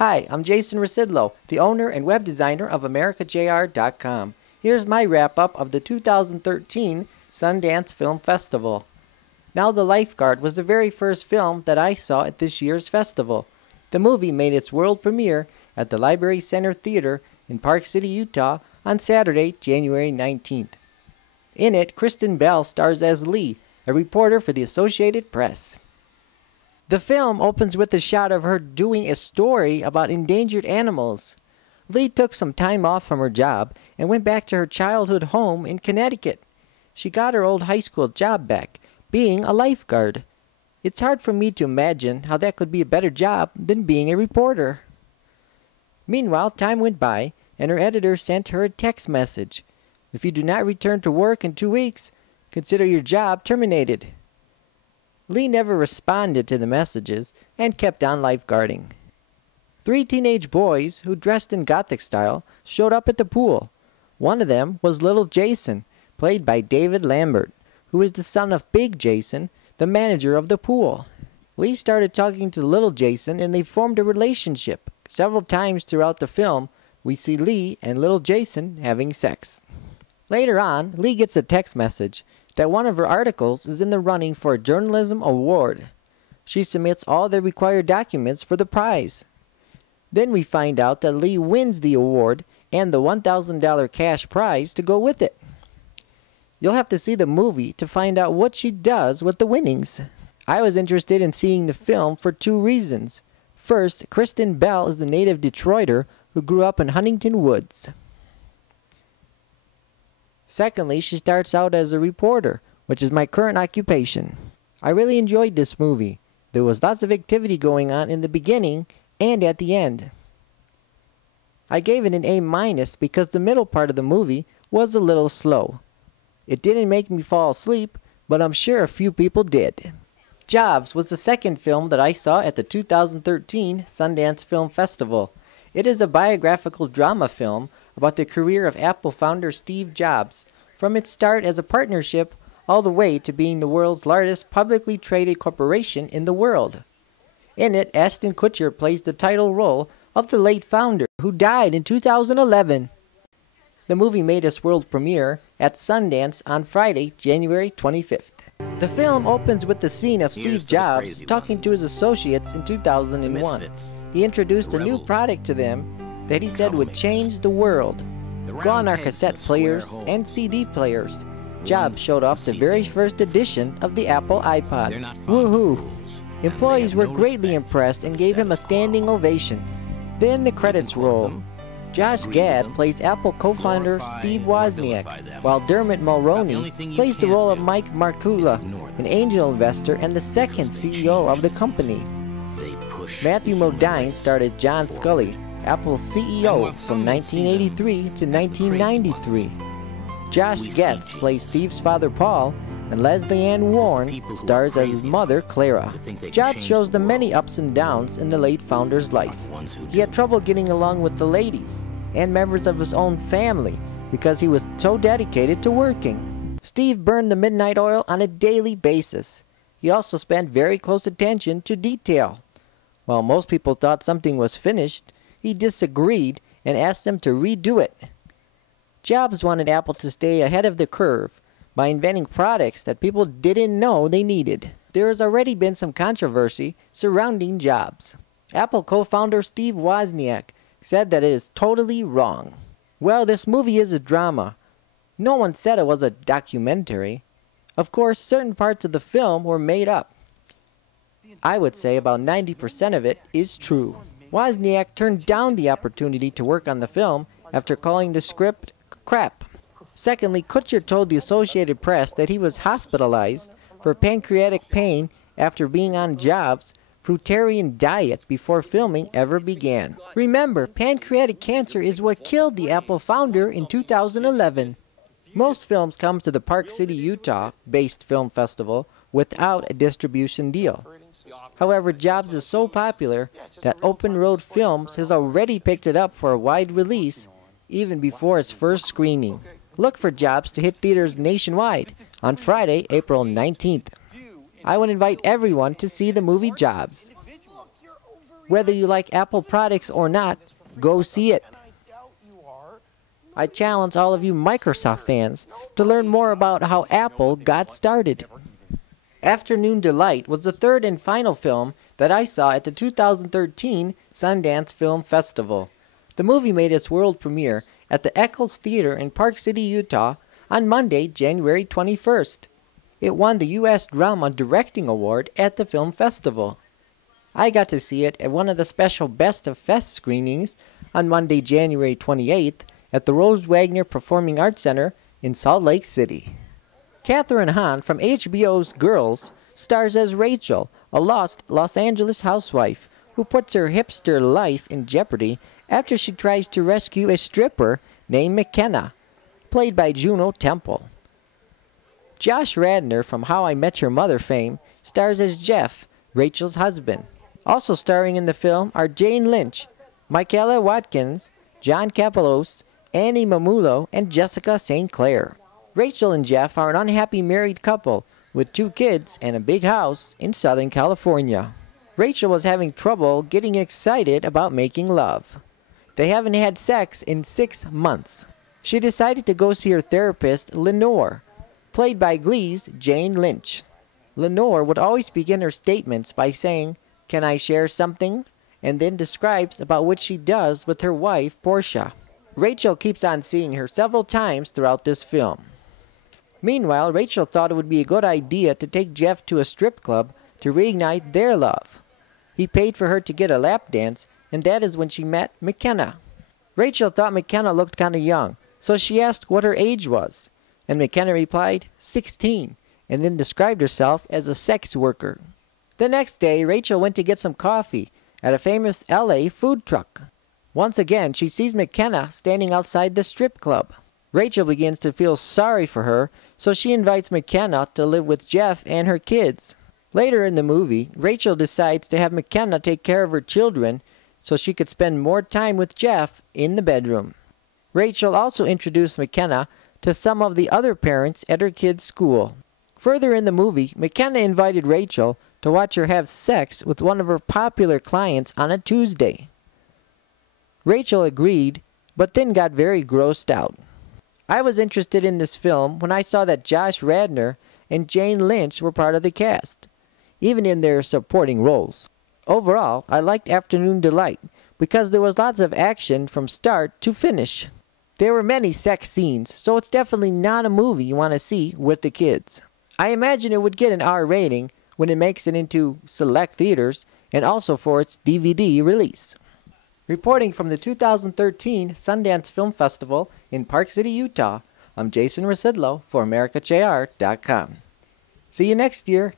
Hi, I'm Jason Rzucidlo, the owner and web designer of AmericaJR.com. Here's my wrap-up of the 2013 Sundance Film Festival. Now, The Lifeguard was the very first film that I saw at this year's festival. The movie made its world premiere at the Library Center Theater in Park City, Utah on Saturday, January 19th. In it, Kristen stars as Lee, a reporter for the Associated Press. The film opens with a shot of her doing a story about endangered animals. Lee took some time off from her job and went back to her childhood home in Connecticut. She got her old high school job back, being a lifeguard. It's hard for me to imagine how that could be a better job than being a reporter. Meanwhile, time went by, and her editor sent her a text message. If you do not return to work in 2 weeks, consider your job terminated. Lee never responded to the messages and kept on lifeguarding. 3 teenage boys who dressed in Gothic style showed up at the pool. One of them was little Jason, played by David Lambert, who is the son of Big Jason, the manager of the pool. Lee started talking to little Jason and they formed a relationship. Several times throughout the film, we see Lee and little Jason having sex. Later on, Lee gets a text message that one of her articles is in the running for a journalism award. She submits all the required documents for the prize. Then we find out that Lee wins the award and the $1,000 cash prize to go with it. You'll have to see the movie to find out what she does with the winnings. I was interested in seeing the film for 2 reasons. First, Kristen is the native Detroiter who grew up in Huntington Woods. Secondly, she starts out as a reporter, which is my current occupation. I really enjoyed this movie. There was lots of activity going on in the beginning and at the end. I gave it an A- because the middle part of the movie was a little slow. It didn't make me fall asleep, but I'm sure a few people did. jOBS was the second film that I saw at the 2013 Sundance Film Festival. It is a biographical drama film about the career of Apple founder Steve Jobs, from its start as a partnership all the way to being the world's largest publicly traded corporation in the world. In it, Ashton Kutcher plays the title role of the late founder who died in 2011. The movie made its world premiere at Sundance on Friday, January 25th. The film opens with the scene of Steve Jobs talking to his associates in 2001. He introduced a new product to them that he said would change the world. Gone are cassette players and CD players. Jobs showed off the very first edition of the Apple iPod. Woohoo! Employees were greatly impressed and gave him a standing ovation. Then the credits roll. Josh Gad plays Apple co-founder Steve Wozniak, while Dermot Mulroney plays the role of Mike Markula, an angel investor and the second CEO of the company. Matthew Modine starred as John Scully, Apple's CEO from 1983 to 1993. Josh Getz plays Steve's father Paul, and Leslie Ann Warren stars as his mother Clara. Jobs shows the many ups and downs in the late founder's life. He had trouble getting along with the ladies and members of his own family because he was so dedicated to working. Steve burned the midnight oil on a daily basis. He also spent very close attention to detail. While most people thought something was finished, he disagreed and asked them to redo it. Jobs wanted Apple to stay ahead of the curve by inventing products that people didn't know they needed. There has already been some controversy surrounding Jobs. Apple co-founder Steve Wozniak said that it is totally wrong. Well, this movie is a drama. No one said it was a documentary. Of course, certain parts of the film were made up. I would say about 90% of it is true. Wozniak turned down the opportunity to work on the film after calling the script crap. Secondly, Kutcher told the Associated Press that he was hospitalized for pancreatic pain after being on jOBS' fruitarian diet before filming ever began. Remember, pancreatic cancer is what killed the Apple founder in 2011. Most films come to the Park City, Utah-based film festival without a distribution deal. However, jOBS is so popular that Open Road Films has already picked it up for a wide release even before its first screening. Look for jOBS to hit theaters nationwide on Friday, April 19th. I would invite everyone to see the movie jOBS. Whether you like Apple products or not, go see it. I challenge all of you Microsoft fans to learn more about how Apple got started. Afternoon Delight was the third and final film that I saw at the 2013 Sundance Film Festival. The movie made its world premiere at the Eccles Theater in Park City, Utah on Monday, January 21st. It won the U.S. Drama Directing Award at the film festival. I got to see it at one of the special Best of Fest screenings on Monday, January 28th at the Rose Wagner Performing Arts Center in Salt Lake City. Kathryn Hahn from HBO's Girls stars as Rachel, a lost Los Angeles housewife who puts her hipster life in jeopardy after she tries to rescue a stripper named McKenna, played by Juno Temple. Josh Radnor from How I Met Your Mother fame stars as Jeff, Rachel's husband. Also starring in the film are Jane Lynch, Michaela Watkins, John Kapelos, Annie Mamulo, and Jessica St. Clair. Rachel and Jeff are an unhappy married couple with 2 kids and a big house in Southern California. Rachel was having trouble getting excited about making love. They haven't had sex in 6 months. She decided to go see her therapist, Lenore, played by Glee's Jane Lynch. Lenore would always begin her statements by saying, "Can I share something?" and then describes about what she does with her wife, Portia. Rachel keeps on seeing her several times throughout this film. Meanwhile, Rachel thought it would be a good idea to take Jeff to a strip club to reignite their love. He paid for her to get a lap dance, and that is when she met McKenna. Rachel thought McKenna looked kind of young, so she asked what her age was, and McKenna replied 16, and then described herself as a sex worker. The next day, Rachel went to get some coffee at a famous LA food truck. Once again, she sees McKenna standing outside the strip club. Rachel begins to feel sorry for her, so she invites McKenna to live with Jeff and her kids. Later in the movie, Rachel decides to have McKenna take care of her children so she could spend more time with Jeff in the bedroom. Rachel also introduced McKenna to some of the other parents at her kids' school. Further in the movie, McKenna invited Rachel to watch her have sex with one of her popular clients on a Tuesday. Rachel agreed, but then got very grossed out. I was interested in this film when I saw that Josh Radnor and Jane Lynch were part of the cast, even in their supporting roles. Overall, I liked Afternoon Delight because there was lots of action from start to finish. There were many sex scenes, so it's definitely not a movie you want to see with the kids. I imagine it would get an R rating when it makes it into select theaters and also for its DVD release. Reporting from the 2013 Sundance Film Festival in Park City, Utah, I'm Jason Rzucidlo for AmericaJR.com. See you next year.